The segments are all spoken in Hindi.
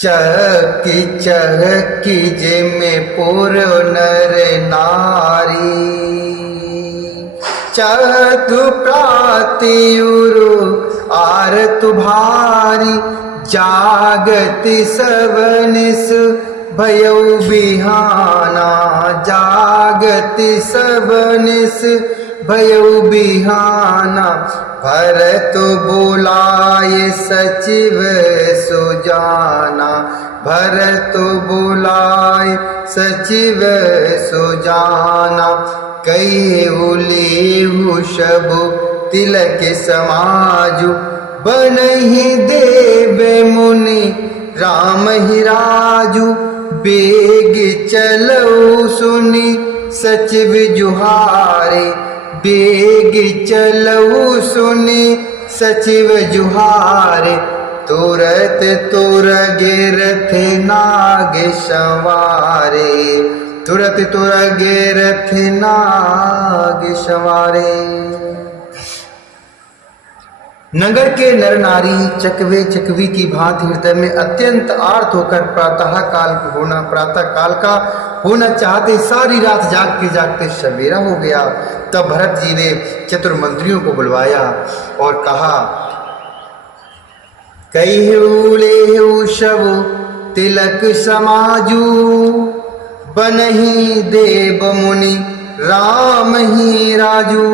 चहकी चहकी जे में पुर नर नारी, चहतु प्रातियुरु आरतु भारी, जागति सबनिस भयउ बिहाना, जागति सबनिस भयउ बिहाना। भरत बुलाए सचिव सुजाना, भरत बुलाए सचिव सुजाना। कहिउ लेहु शबु तिलक समाजु, बनहि देव मुनि राम ही राजू। बेग चलऊ सुनि सचिव जुहारे, बेग चलऊ सुनि सचिव जुहारे। तुरत तुर गिरथ नाग सवारे, तुरत तुर गिरथ नाग सवारे। नगर के नर नारी चकवे चकवी की भांति हृदय में अत्यंत आर्त होकर प्रातः काल का होना चाहते सारी रात जागते सवेरा हो गया। तब भरत जी ने चतुर मंत्रियों को बुलवाया और कहा, कहिउ लेहु शबु तिलक समाजू, बनहि देव मुनि राम ही राजू।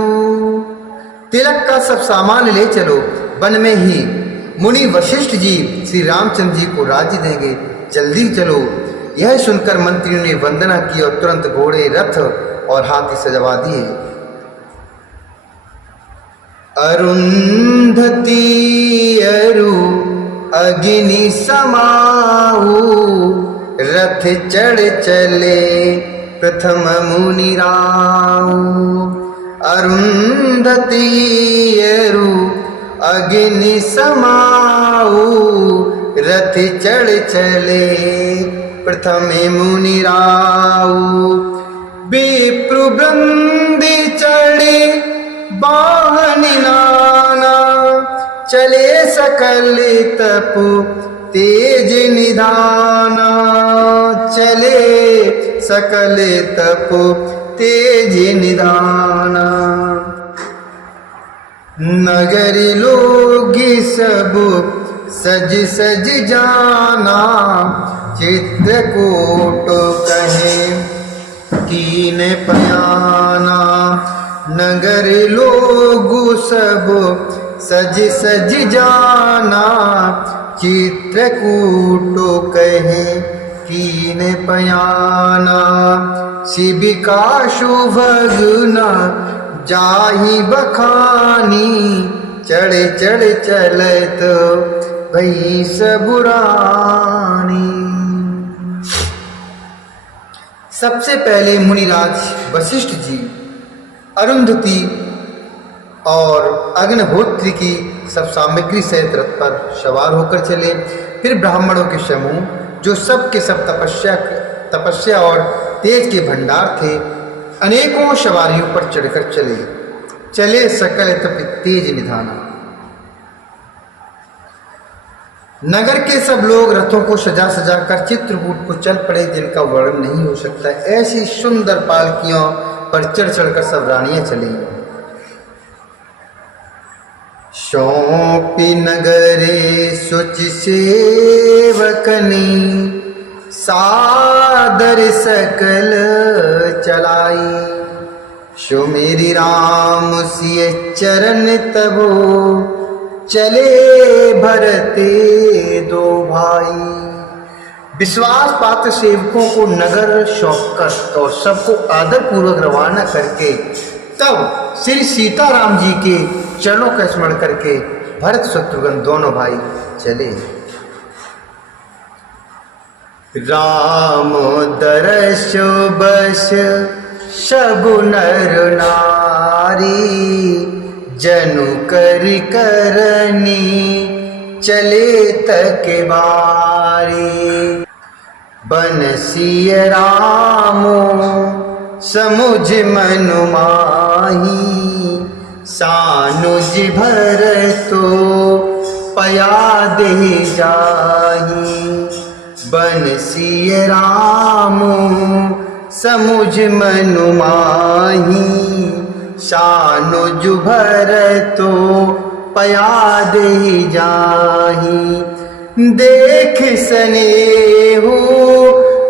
तिलक का सब सामान ले चलो, वन में ही मुनि वशिष्ठ जी श्री रामचंद्र जी को राज्य देंगे, जल्दी चलो। यह सुनकर मंत्रियों ने वंदना की और तुरंत घोड़े, रथ और हाथी सजवा दिए। अरुंधति अरु अग्नि समाऊ, रथ चढ़ चले प्रथम मुनि राऊ। अरुंधति अरु अग्नि समाऊ, रथ चढ़ चले प्रथम मुनि राऊ। विप्रु वृंदि चढ़े वाहन नाना, चले सकल तपु तेज निधाना, चले सकल तपु तेज निधाना। नगरी लोग सब सज सज जाना, चित्रकूट कहे कीन पयाना। नगर लोग सब सज सज जाना, चित्रकूट कहे कीन पयाना। शिबिका शुभगुना जाहि बखानी, चढ़ चढ़ चलत भई सबुरानी। सबसे पहले मुनिराज वशिष्ठ जी अरुंधति और अग्निहोत्री की सब सामग्री सहित रथ पर सवार होकर चले। फिर ब्राह्मणों के समूह जो सब के सब तपस्या और तेज के भंडार थे, अनेकों सवारियों पर चढ़कर चले सकल तप तेज निधाना। नगर के सब लोग रथों को सजा सजा कर चित्रकूट को चल पड़े, जिनका वर्णन नहीं हो सकता। ऐसी सुंदर पालकियों पर चढ़ चढ़कर सब रानियां चली। सौंपी नगरे सुचि सेवकनी, सादर सकल चलाई। सुमेरि राम सिय चरण तबो, चले भरते दो भाई। विश्वास पात्र सेवकों को नगर सौंप कर और सबको आदर पूर्वक रवाना करके तब श्री सीताराम जी के चरणों का स्मरण करके भरत शत्रुघ्न दोनों भाई चले। राम दर्श बस सब नर नारी, जनु करि करनी चले तक बारी। बनसिय रामो समुझ मनु माही, सानुज भरतो पया दे जाही। मन सिय राम समुझ मनु माही शानो जुभर तो पया दे जाही देख स्नेहु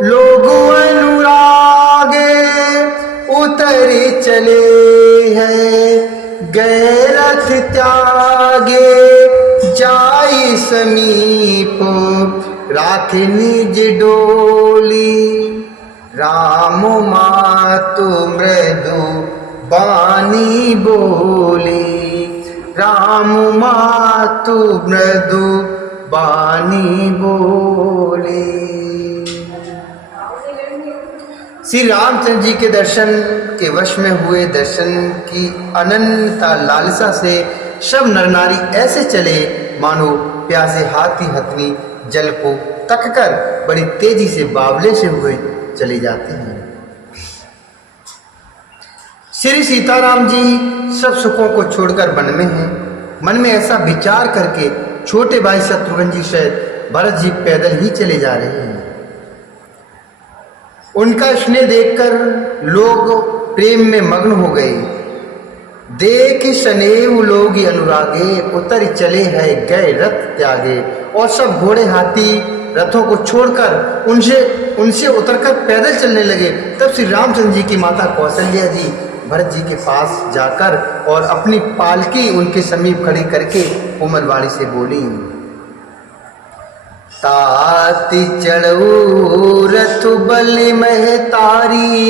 लोग अनुरागे उतर चले हैं गैरथ त्यागे जाई समीप राख निज डोली राम मातु मृदु बानी बोली राम मातु मृदु बानी बोली। श्री रामचंद्र जी के दर्शन के वश में हुए दर्शन की अनंता लालसा से सब नर नारी ऐसे चले मानो प्यासे हाथी हथनी जल को तककर बड़ी तेजी से बावले से हुए चले जाते हैं। श्री सीताराम जी सब सुखों को छोड़कर वन में हैं। मन में ऐसा विचार करके छोटे भाई शत्रुघ्न जी सहित भरत जी पैदल ही चले जा रहे हैं। उनका स्नेह देखकर लोग प्रेम में मग्न हो गए। देख स्नेह लोग अनुरागे उतर चले हैं गए रथ त्यागे। और सब घोड़े हाथी रथों को छोड़कर उनसे उतरकर पैदल चलने लगे। तब श्री रामचंद्र जी की माता कौशल्या जी भरत जी के पास जाकर और अपनी पालकी उनके समीप खड़ी करके कोमलवाणी से बोली, ताति चढ़ऊ रथ बलि महतारी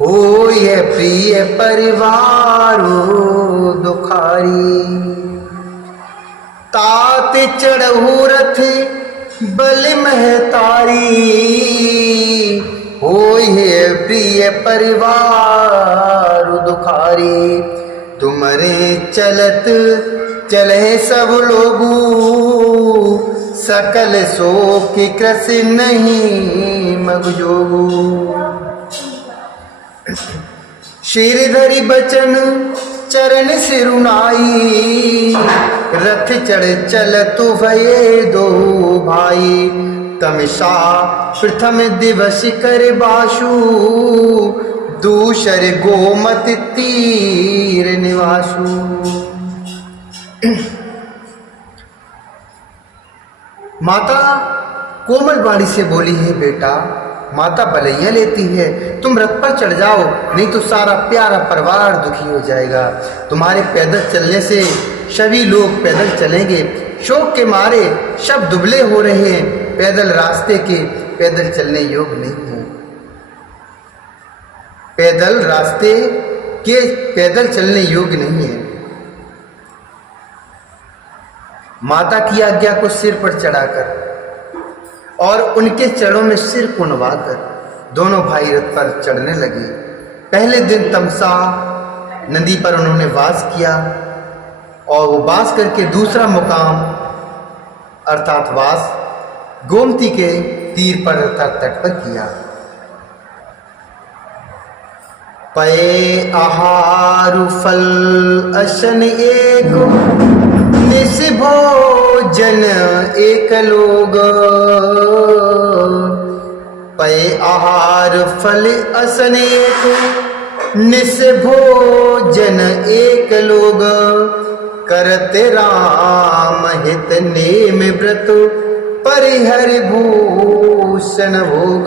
हो ये प्रिय परिवारो दुखारी। ताति चढ़ऊ रथ बलि महतारी हो ये प्रिय परिवार दुखारी। तुमरे चलत चले सब लोगू सकल शोक कृस नहीं मगजोगू। शीरधरि बचन चरण सिरुनाई रथ चढ़ चल तु भये दो भाई। तमिषा प्रथम दिवस कर बाशु दूसर गोमत तीर निवासु। माता कोमलवाणी से बोली है, बेटा माता बलैया लेती है, तुम रथ पर चढ़ जाओ, नहीं तो सारा प्यारा परिवार दुखी हो जाएगा। तुम्हारे पैदल चलने से सभी लोग पैदल चलेंगे। शोक के मारे सब दुबले हो रहे हैं। पैदल रास्ते के पैदल चलने योग्य नहीं है। पैदल रास्ते के पैदल चलने योग्य नहीं है। माता की आज्ञा को सिर पर चढ़ाकर और उनके चरणों में सिर को नवाकर दोनों भाई रथ पर चढ़ने लगे। पहले दिन तमसा नदी पर उन्होंने वास किया और वो वास करके दूसरा मुकाम अर्थात वास गोमती के तीर पर अर्थात तट पर किया। पये आहारु फल अशन एक निस भोजन एक लोग। पये आहार फल असन एक निस भोजन एक लोग। करते राम हित नेम व्रत परिहर भूषण भोग।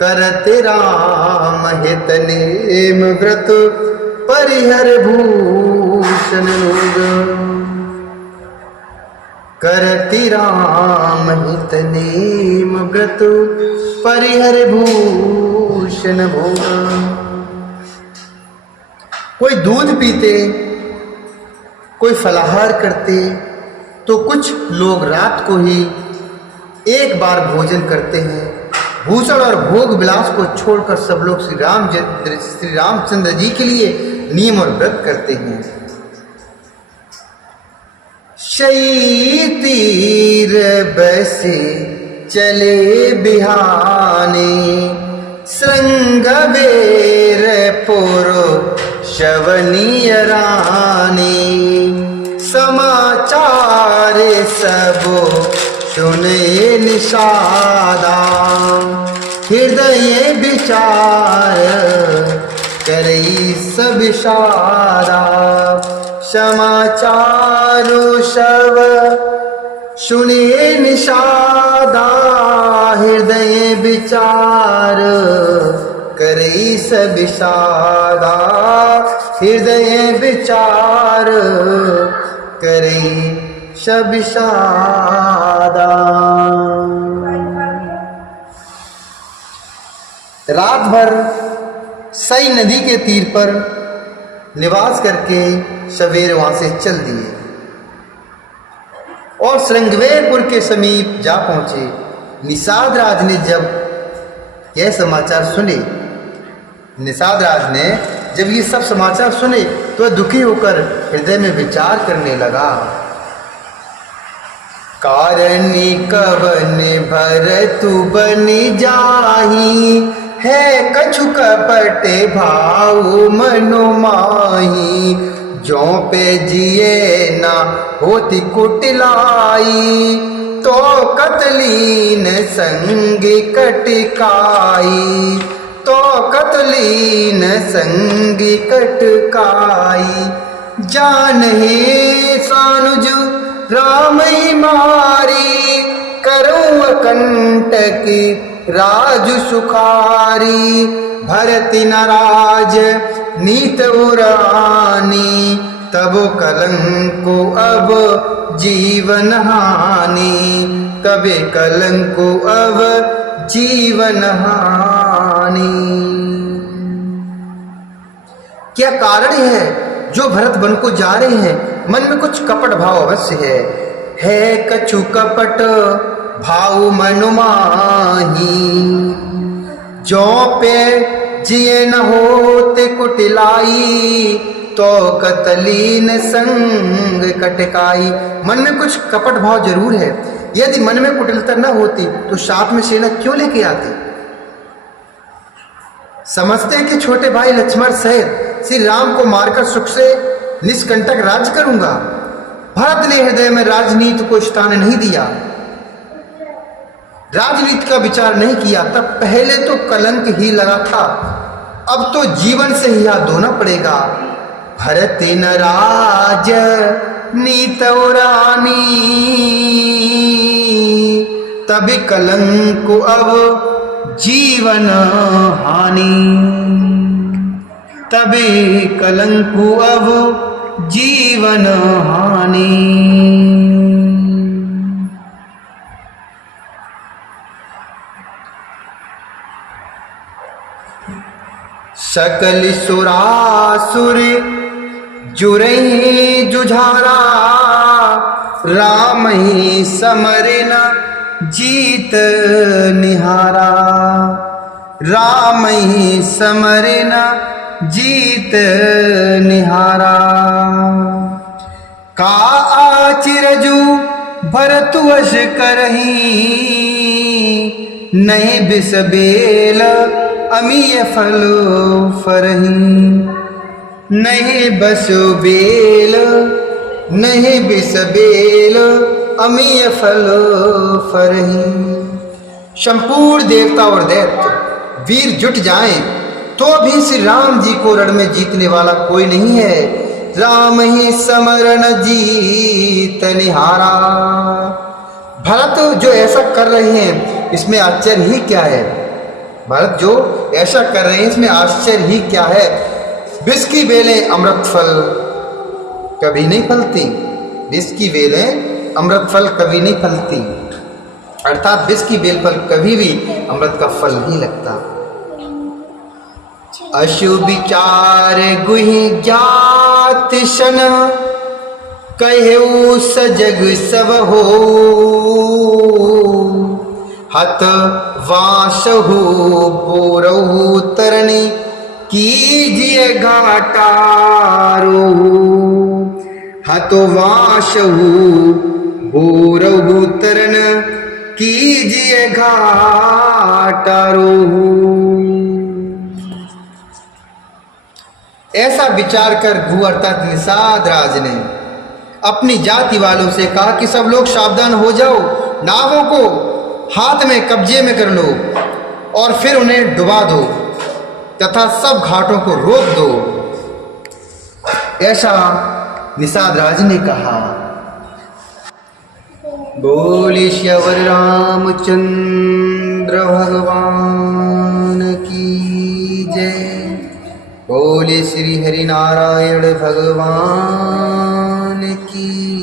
करते राम हित नेम व्रत परिहर भूषण भोग। करती राम हित नेम व्रत परिहर भूषण भोग। कोई दूध पीते, कोई फलाहार करते, तो कुछ लोग रात को ही एक बार भोजन करते हैं। भूषण और भोग विलास को छोड़कर सब लोग श्री रामचंद्र जी के लिए नियम और व्रत करते हैं। शई तीर बसे चले बिहाने श्रृंगवेर पुरो शवनीय रानी। समाचार सब सुने निषादा, हृदय विचार करई सब सारा। समाचारु सब सुने निषादा, हृदय विचार करई सब सारा। हृदय विचार करई सब सारा। रात भर सई नदी के तीर पर निवास करके सवेरे वहां से चल दिए और श्रृंगवेरपुर के समीप जा पहुंचे। निषाद राज ने जब यह समाचार सुने, निषाद राज ने जब ये सब समाचार सुने तो दुखी होकर हृदय में विचार करने लगा। कारणी कवन भरतु बनि जाहि, है कछु कपट भाव मनु माही। जो पे जिए ना होती कुटिलाई, तो कतलीन संग कटकाई। तो कतलीन संग कटकाई। जान ही सानुज रामई मारी, करूँ कंटक राज सुखारी। भरति नाराज नीत उरानी, तब कलंको अब जीवन हानि। तबे कलंको अब जीवन हानि। क्या कारण है जो भरत वन को जा रहे हैं? मन में कुछ कपट भाव अवश्य है कछु कपट भाव मनु माही। जो पे जिए न होते कुटिलाई, तो कतलीन संग कटकाई। मन में कुछ कपट भाव जरूर है। यदि मन में कुटिलता न होती तो साथ में सेना क्यों लेके आती? समझते हैं कि छोटे भाई लक्ष्मण सहित श्री राम को मारकर सुख से निष्कंटक राज करूंगा। भरत ने हृदय में राजनीति को स्थान नहीं दिया, राजनीति का विचार नहीं किया। तब पहले तो कलंक ही लगा था, अब तो जीवन से ही हाथ धोना पड़ेगा। भरत न राज नीत रानी, तभी कलंक अब जीवन हानि। तभी कलंक अब जीवन हानि। सकल सुरासुर जुरहि जुझारा, राम ही समरन जीत निहारा। राम ही समरन जीत निहारा। का आचिरजु भरतु वश करही, नहीं बिसबेल अमीय फल फरही। नहीं बसो बेल नहीं बिसबेल अमीय फल फरही। संपूर्ण देवता और दैत्य वीर जुट जाएं तो भी श्री राम जी को रण में जीतने वाला कोई नहीं है। राम ही समरण जीत निहारा। भरत जो ऐसा कर रहे हैं इसमें आश्चर्य ही क्या है? भरत जो ऐसा कर रहे हैं इसमें आश्चर्य ही क्या है? विष की बेलें अमृत फल कभी नहीं फलती। विष की बेलें अमृत फल कभी नहीं फलती, अर्थात विष की बेल पर कभी भी अमृत का फल नहीं लगता। अशु विचार गुहि ज्ञात शन, कहेऊ सजग सब हो। हत वासहु बोरहु तरणी, कीजिए घाटारो। हत वासहु बोरहु तरन, कीजिए घाटारो। ऐसा विचार कर भू अर्थात निषाद राज ने अपनी जाति वालों से कहा कि सब लोग सावधान हो जाओ नावों को हाथ में कब्जे में कर लो और फिर उन्हें डुबा दो तथा सब घाटों को रोक दो। ऐसा निषाद राज ने कहा। बोले श्यावर रामचंद्र भगवान की जय। बोले श्री हरि नारायण भगवान की